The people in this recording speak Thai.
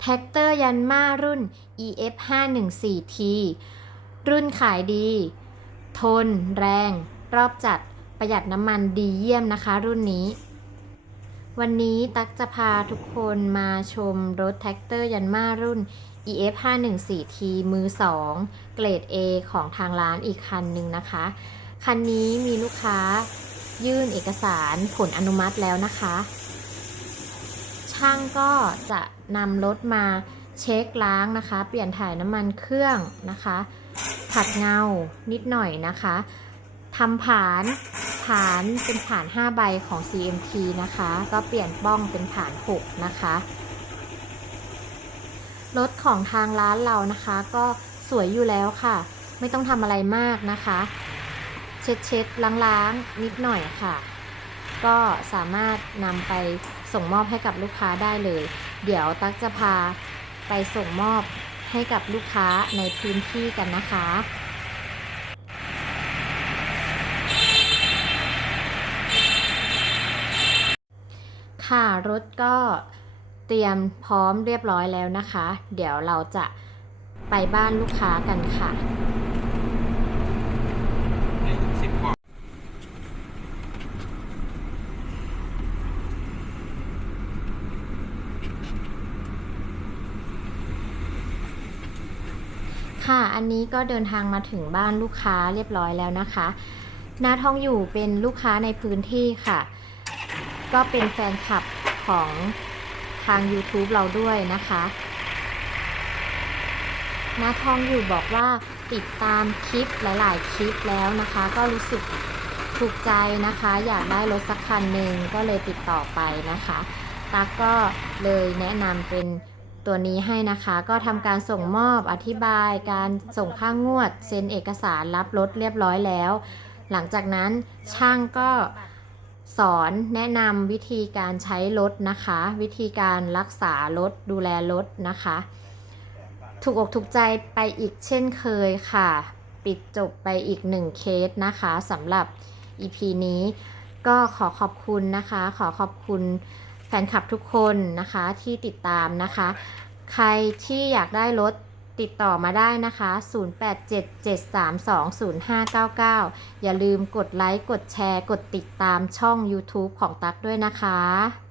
แท็กเตอร์ยันมารุ่น EF 5 1 4 T รุ่นขายดี ทน แรง รอบจัด ประหยัดน้ำมันดีเยี่ยมนะคะ รุ่นนี้ วันนี้ตักจะพาทุกคนมาชมรถแท็กเตอร์ยันมารุ่น EF 5 1 4 T มือ 2 เกรด A ของทางร้านอีกคันหนึ่งนะคะ คันนี้มีลูกค้ายื่นเอกสารผลอนุมัติแล้วนะคะ ช่างก็จะนำรถมาเช็คล้างนะคะ เปลี่ยนถ่ายน้ำมันเครื่องนะคะขัดเงานิดหน่อยนะคะทำผานผานเป็นผาน 5 ใบของ CMT นะคะ ก็เปลี่ยนป้องเป็นผาน 6 นะคะรถของทางร้านเรานะคะ ก็สวยอยู่แล้วค่ะ ไม่ต้องทำอะไรมากนะคะ เช็ดเช็ดล้างล้างๆนิดหน่อยค่ะ ก็สามารถนำไปส่งมอบให้กับลูกค้าได้เลย เดี๋ยวตั๊กจะพาไปส่งมอบให้กับลูกค้าในพื้นที่กันนะคะค่ะรถก็เตรียมพร้อมเรียบร้อยแล้วนะคะ เดี๋ยวเราจะไปบ้านลูกค้ากันค่ะ สิบกว่า ค่ะ อันนี้ก็เดินทางมาถึงบ้านลูกค้าเรียบร้อยแล้วนะคะนาทองอยู่เป็นลูกค้าในพื้นที่ค่ะ ก็เป็นแฟนคลับของทาง YouTube เราด้วยนะคะนาทองอยู่บอกว่าติดตามคลิปหลาย ๆ คลิปแล้วนะคะ ก็รู้สึกถูกใจนะคะ อยากได้รถสักคันหนึ่งก็เลยติดต่อไปนะคะตักก็เลยแนะนำเป็น ตัวนี้ให้นะคะ ก็ทำการส่งมอบอธิบาย การส่งค่างวด เซ็นเอกสารรับรถเรียบร้อยแล้ว หลังจากนั้นช่างก็สอนแนะนำวิธีการใช้รถนะคะ วิธีการรักษารถดูแลรถนะคะ ถูกอกถูกใจไปอีกเช่นเคยค่ะ ปิดจบไปอีกหนึ่งเคสนะคะสำหรับ EP นี้ก็ขอขอบคุณนะคะ ขอขอบคุณ นคลับทุกคนนะคะที่ติดตามนะคะ ใครที่อยากได้รถติดต่อมาได้นะคะ 0877320599 อย่าลืมกดไลค์ กดแชร์ กดติดตามช่อง YouTube ของตั๊กด้วยนะคะ